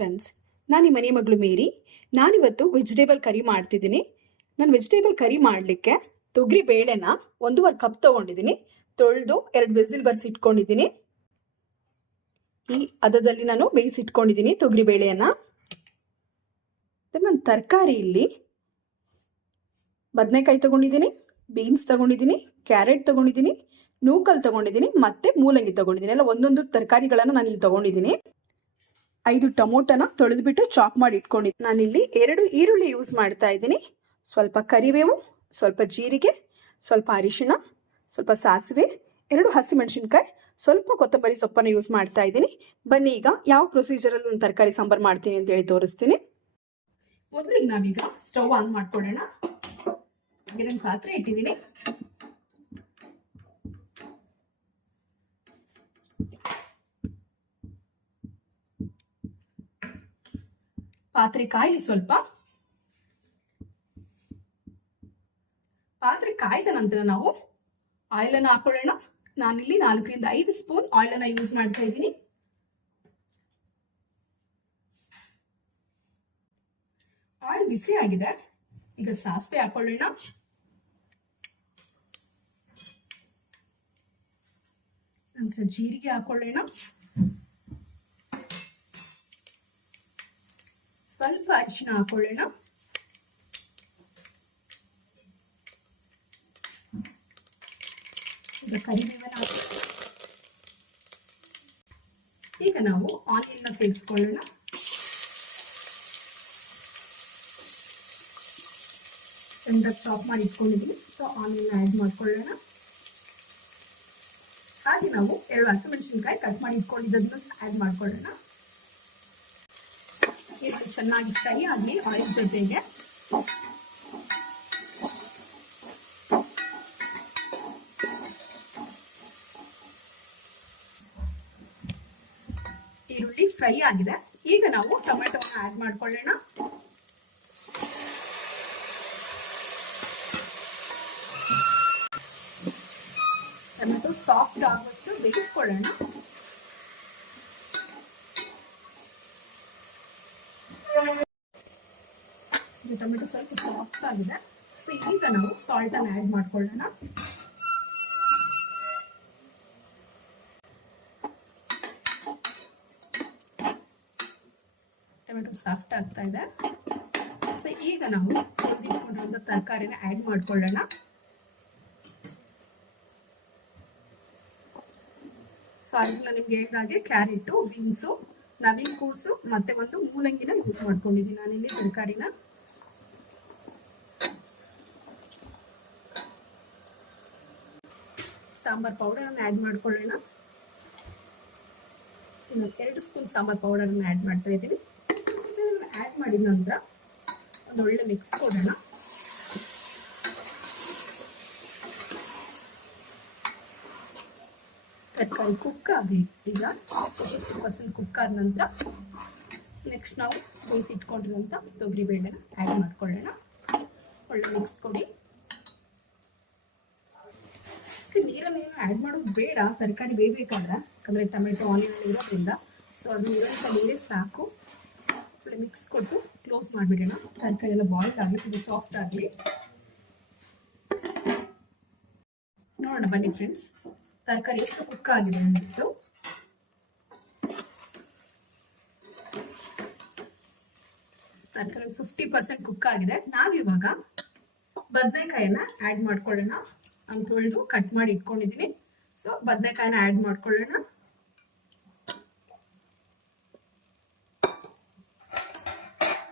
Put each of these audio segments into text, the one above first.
Friends, ನಾನು ಈ ಮನೆ ಮಗಳು ಮೇರಿ. ನಾನಿವತ್ತು ವೆಜಿಟೇಬಲ್ ಕರಿ ಮಾಡ್ತಿದ್ದೀನಿ. ನಾನು ವೆಜಿಟೇಬಲ್ ಕರಿ ಮಾಡಲಿಕ್ಕೆ ತೊಗರಿ ಬೇಳೆನ 1.5 ಕಪ್ ತೊಗೊಂಡಿದ್ದೀನಿ. ತೊಳೆದು 2 ವಿಸಿಲ್ ಬರ್ಸಿಟ್ಕೊಂಡಿದ್ದೀನಿ. ಈ ಹದದಲ್ಲಿ ನಾನು ಬೇಯಿಸಿಟ್ಕೊಂಡಿದ್ದೀನಿ ತೊಗರಿ ಬೇಳೆಯನ್ನ. ನಾನು ತರಕಾರಿ ಇಲ್ಲಿ ಬದನೆಕಾಯಿ ತಗೊಂಡಿದ್ದೀನಿ, ಬೀನ್ಸ್ ತಗೊಂಡಿದ್ದೀನಿ, ಕ್ಯಾರೆಟ್ ತಗೊಂಡಿದ್ದೀನಿ, ನೂಕಲ್ ತಗೊಂಡಿದ್ದೀನಿ, ಮತ್ತೆ ಮೂಲಂಗಿ ತಗೊಂಡಿದ್ದೀನಿ. ಎಲ್ಲ ಒಂದೊಂದು ತರಕಾರಿಗಳನ್ನು ನಾನು ಇಲ್ಲಿ ತಗೊಂಡಿದ್ದೀನಿ. 5 ಟೊಮೊಟೊನ ತೊಳೆದ್ಬಿಟ್ಟು ಚಾಪ್ ಮಾಡಿ ಇಟ್ಕೊಂಡಿದ್ದೀನಿ. ನಾನಿಲ್ಲಿ 2 ಈರುಳ್ಳಿ ಯೂಸ್ ಮಾಡ್ತಾ ಇದ್ದೀನಿ. ಸ್ವಲ್ಪ ಕರಿಬೇವು, ಸ್ವಲ್ಪ ಜೀರಿಗೆ, ಸ್ವಲ್ಪ ಅರಿಶಿಣ, ಸ್ವಲ್ಪ ಸಾಸಿವೆ, 2 ಹಸಿಮೆಣಸಿನ್ಕಾಯಿ, ಸ್ವಲ್ಪ ಕೊತ್ತಂಬರಿ ಸೊಪ್ಪನ್ನು ಯೂಸ್ ಮಾಡ್ತಾ ಇದ್ದೀನಿ. ಬನ್ನಿ ಈಗ ಯಾವ ಪ್ರೊಸೀಜರಲ್ಲಿ ಒಂದು ತರಕಾರಿ ಸಾಂಬಾರು ಮಾಡ್ತೀನಿ ಅಂತ ಹೇಳಿ ತೋರಿಸ್ತೀನಿ. ಮೊದಲಿಗೆ ನಾವೀಗ ಸ್ಟವ್ ಆನ್ ಮಾಡ್ಕೊಳ್ಳೋಣ. ಇದನ್ನ ಪಾತ್ರೆ ಇಟ್ಟಿದ್ದೀನಿ. ಪಾತ್ರೆ ಕಾಯಿಲಿ. ಸ್ವಲ್ಪ ಪಾತ್ರೆ ಕಾಯ್ದ ನಂತರ ನಾವು ಆಯಿಲ್ ಅನ್ನು ಹಾಕೊಳ್ಳೋಣ. ನಾನಿಲ್ಲಿ 4 ರಿಂದ 5 ಸ್ಪೂನ್ ಆಯಿಲ್ ಅನ್ನ ಯೂಸ್ ಮಾಡ್ತಾ ಇದ್ದೀನಿ. ಆಯಿಲ್ ಬಿಸಿ ಆಗಿದೆ. ಈಗ ಸಾಸಿವೆ ಹಾಕೊಳ್ಳೋಣ. ನಂತರ ಜೀರಿಗೆ ಹಾಕೊಳ್ಳೋಣ. ಸ್ವಲ್ಪ ಅರಿಶಿನ ಹಾಕೊಳ್ಳೋಣ. ಈಗ ಕರಿಬೇವನ್ನ ಈಗ ನಾವು ಆನಿಯನ್ ಸೇರಿಸ್ಕೊಳ್ಳೋಣ. ಸಣ್ಣದಾಗಿ ಚಾಪ್ ಮಾಡಿ ಇಟ್ಕೊಂಡಿದ್ದೀನಿ. ಸೊ ಆನಿಯನ್ ಆ್ಯಡ್ ಮಾಡ್ಕೊಳ್ಳೋಣ. ಹಾಗೆ ನಾವು 2 ಹಸಿಮೆಣಸಿನಕಾಯಿ ಕಟ್ ಮಾಡಿ ಇಟ್ಕೊಂಡಿದ್ದನ್ನು ಆ್ಯಡ್ ಮಾಡ್ಕೊಳ್ಳೋಣ. ಇದು ಚೆನ್ನಾಗಿ ಫ್ರೈ ಆಗಿ ಆಯಿಲ್ ಜೊತೆಗೆ ಈರುಳ್ಳಿ ಫ್ರೈ ಆಗಿದೆ. ಈಗ ನಾವು ಟೊಮೆಟೊನ ಆ್ಯಡ್ ಮಾಡ್ಕೊಳ್ಳೋಣ. ಟೊಮೆಟೊ ಸಾಫ್ಟ್ ಆಗುವಷ್ಟು ಬೇಯಿಸ್ಕೊಳ್ಳೋಣ. ಟೊಮೆಟೊ ಸ್ವಲ್ಪ ಸಾಫ್ಟ್ ಆಗಿದೆ. ಸೊ ಈಗ ನಾವು ಸಾಲ್ಟ್ ಅನ್ನು ಆ್ಯಡ್ ಮಾಡ್ಕೊಳ್ಳೋಣ. ಟೊಮೆಟೊ ಸಾಫ್ಟ್ ಆಗ್ತಾ ಇದೆ. ಸೊ ಈಗ ನಾವು ತೊಳೆದಿಟ್ಕೊಂಡಿರುವಂಥ ತರಕಾರಿನ ಆ್ಯಡ್ ಮಾಡ್ಕೊಳ್ಳೋಣ. ಸೊ ಅದನ್ನ ನಿಮ್ಗೆ ಹೇಳಿದಾಗೆ ಕ್ಯಾರೆಟು, ಬೀನ್ಸು, ನವಿಲುಕೋಸು ಮತ್ತೆ ಒಂದು ಮೂಲಂಗಿನ ಯೂಸ್ ಮಾಡ್ಕೊಂಡಿದ್ದೀನಿ ನಾನಿಲ್ಲಿ ತರಕಾರಿನ. ಸಾಂಬಾರ್ ಪೌಡರ್ ಅನ್ನು ಆ್ಯಡ್ ಮಾಡ್ಕೊಳ್ಳೋಣ. 2 ಸ್ಪೂನ್ ಸಾಂಬಾರ್ ಪೌಡರ್ ಅನ್ನು ಆ್ಯಡ್ ಮಾಡ್ತಾ ಇದ್ದೀನಿ. ಸೊ ಆ್ಯಡ್ ಮಾಡಿದ ನಂತರ ಒಂದು ಒಳ್ಳೆ ಮಿಕ್ಸ್ ಕೊಡೋಣ. ತರಕಾರಿ ಕುಕ್ ಆಗಿ ಈಗ 50% ಕುಕ್ ಆದ ನಂತರ ನೆಕ್ಸ್ಟ್ ನಾವು ಬೇಯಿಸಿಟ್ಕೊಂಡಿರುವಂಥ ತೊಗರಿ ಬೇಳೆನ ಆ್ಯಡ್ ಮಾಡ್ಕೊಳ್ಳೋಣ. ಒಳ್ಳೆ ಮಿಕ್ಸ್ ಕೊಡಿ. ನೀರನ್ನು ಆ್ಯಡ್ ಮಾಡೋದು ಬೇಡ ತರಕಾರಿ ಬೇಯಬೇಕಾದ್ರೆ, ಯಾಕಂದರೆ ಟೊಮೆಟೊ ಆನಿಯನ್ ಇರೋದ್ರಿಂದ. ಸೊ ಅದು ಇರೋಂಥ ನೀರೇ ಸಾಕು. ಒಳ್ಳೆ ಮಿಕ್ಸ್ ಕೊಟ್ಟು ಕ್ಲೋಸ್ ಮಾಡಿಬಿಡೋಣ. ತರಕಾರಿ ಎಲ್ಲ ಬಾಯ್ಲ್ ಆಗಲಿ, ಸ್ವಲ್ಪ ಸಾಫ್ಟ್ ಆಗಲಿ. ನೋಡೋಣ ಬನ್ನಿ ಫ್ರೆಂಡ್ಸ್, ತರಕಾರಿ ಎಷ್ಟು ಕುಕ್ ಆಗಿದೆ ಅಂದ್ಬಿಟ್ಟು. ತರಕಾರಿ 50% ಕುಕ್ ಆಗಿದೆ. ನಾವಿವಾಗ ಬದನೆಕಾಯಿನ ಆ್ಯಡ್ ಮಾಡ್ಕೊಳ್ಳೋಣ. ನಾನು ತೊಳೆದು ಕಟ್ ಮಾಡಿ ಇಟ್ಕೊಂಡಿದ್ದೀನಿ. ಸೊ ಬದನೆಕಾಯಿನ ಆ್ಯಡ್ ಮಾಡ್ಕೊಳ್ಳೋಣ.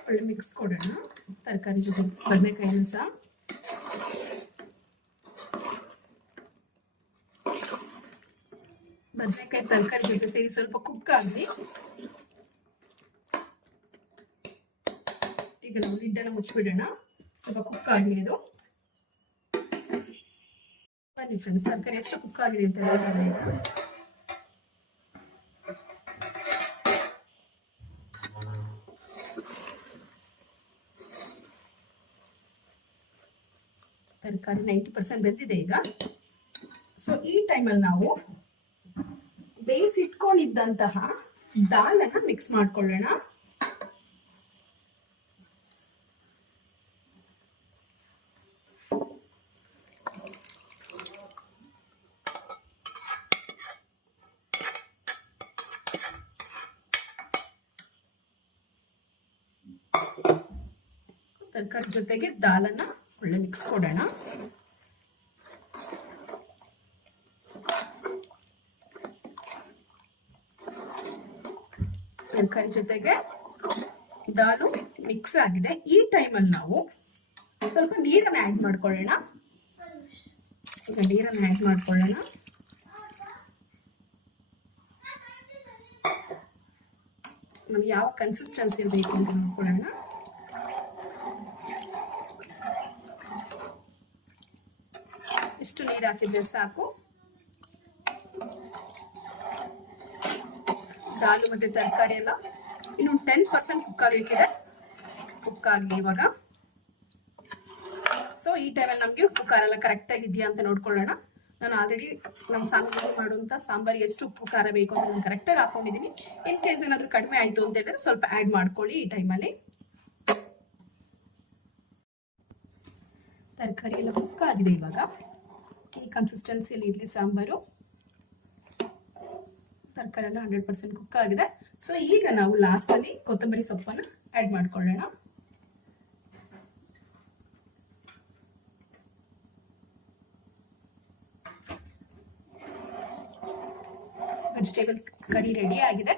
ಒಳ್ಳೆ ಮಿಕ್ಸ್ ಕೊಡೋಣ ತರಕಾರಿ ಜೊತೆ ಬದನೆಕಾಯಿನೂ ಸಹ. ಬದನೆಕಾಯಿ ತರಕಾರಿ ಜೊತೆ ಸೇರಿ ಸ್ವಲ್ಪ ಕುಕ್ ಆಗಲಿ. ಈಗ ನಾವು ಲಿಡ್ಡನ್ನು ಮುಚ್ಚಿಬಿಡೋಣ. ಸ್ವಲ್ಪ ಕುಕ್ ಆಗಲಿ ಇದು. ಬನ್ನಿ ಫ್ರೆಂಡ್ಸ್, ತರಕಾರಿ ಎಷ್ಟು ಕುಕ್ ಆಗಿದೆ ಅಂತ ಹೇಳಿ. ತರಕಾರಿ 90% ಬೆಂದಿದೆ ಈಗ. ಸೊ ಈ ಟೈಮಲ್ಲಿ ನಾವು ಬೇಯಿಸಿಟ್ಕೊಂಡಿದ್ದಂತಹ ದಾಲನ್ನ ಮಿಕ್ಸ್ ಮಾಡ್ಕೊಳ್ಳೋಣ. ತರಕಾರಿ ಜೊತೆಗೆ ದಾಲನ್ನ ಒಳ್ಳೆ ಮಿಕ್ಸ್ ಕೊಡೋಣ. ತರಕಾರಿ ಜೊತೆಗೆ ದಾಲು ಮಿಕ್ಸ್ ಆಗಿದೆ. ಈ ಟೈಮಲ್ಲಿ ನಾವು ಸ್ವಲ್ಪ ನೀರನ್ನು ಆ್ಯಡ್ ಮಾಡ್ಕೊಳ್ಳೋಣ. ಈಗ ನೀರನ್ನು ಆ್ಯಡ್ ಮಾಡ್ಕೊಳ್ಳೋಣ. ನಮ್ಗೆ ಯಾವ ಕನ್ಸಿಸ್ಟೆನ್ಸಿ ಬೇಕು ಅಂತ ನೋಡ್ಕೊಳ್ಳೋಣ. ಇಷ್ಟು ನೀರು ಹಾಕಿದ್ರೆ ಸಾಕು. ದಾಲು ಮತ್ತೆ ತರಕಾರಿ ಎಲ್ಲ ಇನ್ನು 10% ಕುಕ್ ಆಗಲಿಕ್ಕಿದೆ. ಕುಕ್ ಆಗಲಿ ಇವಾಗ. ಸೊ ಈ ಟೈಮಲ್ಲಿ ನಮಗೆ ಉಪ್ಪು ಖಾರ ಎಲ್ಲ ಕರೆಕ್ಟಾಗಿ ಇದೆಯಾ ಅಂತ ನೋಡ್ಕೊಳ್ಳೋಣ. ನಾನು ಆಲ್ರೆಡಿ ನಮ್ಮ ಫ್ಯಾಮಿಲಿ ಮಾಡುವಂಥ ಸಾಂಬಾರಿಗೆ ಎಷ್ಟು ಉಪ್ಪು ಖಾರ ಬೇಕು ಅಂತ ನಾನು ಕರೆಕ್ಟಾಗಿ ಹಾಕೊಂಡಿದ್ದೀನಿ. ಇನ್ ಕೇಸ್ ಏನಾದರೂ ಕಡಿಮೆ ಆಯಿತು ಅಂತ ಹೇಳಿದ್ರೆ ಸ್ವಲ್ಪ ಆ್ಯಡ್ ಮಾಡ್ಕೊಳ್ಳಿ ಈ ಟೈಮಲ್ಲಿ. ತರಕಾರಿ ಎಲ್ಲ ಕುಕ್ ಆಗಿದೆ. ಇವಾಗ ಈ ಕನ್ಸಿಸ್ಟೆನ್ಸಿಯಲ್ಲಿ ಇರಲಿ ಸಾಂಬಾರು. ತರಕಾರಿ ಎಲ್ಲ 100% ಕುಕ್ ಆಗಿದೆ. ಸೊ ಈಗ ನಾವು ಲಾಸ್ಟಲ್ಲಿ ಕೊತ್ತಂಬರಿ ಸೊಪ್ಪನ್ನು ಆ್ಯಡ್ ಮಾಡ್ಕೊಳ್ಳೋಣ. ವೆಜಿಟೇಬಲ್ ಕರಿ ರೆಡಿ ಆಗಿದೆ.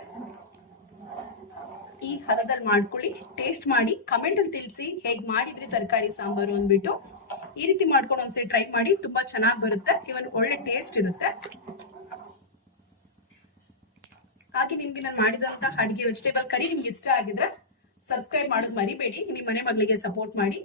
ಈ ಹದದಲ್ಲಿ ಮಾಡ್ಕೊಳ್ಳಿ, ಟೇಸ್ಟ್ ಮಾಡಿ ಕಮೆಂಟಲ್ಲಿ ತಿಳಿಸಿ ಹೇಗೆ ಮಾಡಿದ್ರಿ ತರಕಾರಿ ಸಾಂಬಾರು ಅಂದ್ಬಿಟ್ಟು. ಈ ರೀತಿ ಮಾಡ್ಕೊಂಡು ಒಂದ್ಸರಿ ಟ್ರೈ ಮಾಡಿ, ತುಂಬಾ ಚೆನ್ನಾಗಿ ಬರುತ್ತೆ. ಇವನ್ ಒಳ್ಳೆ ಟೇಸ್ಟ್ ಇರುತ್ತೆ. ಹಾಗೆ ನಿಮ್ಗೆ ನಾನು ಮಾಡಿದಂತಹ ಅಡಿಗೆ ವೆಜಿಟೇಬಲ್ ಕರಿ ನಿಮ್ಗೆ ಇಷ್ಟ ಆಗಿದ್ರೆ ಸಬ್ಸ್ಕ್ರೈಬ್ ಮಾಡೋದು ಮರಿಬೇಡಿ. ನಿಮ್ಮ ಮನೆ ಮಗಳಿಗೆ ಸಪೋರ್ಟ್ ಮಾಡಿ.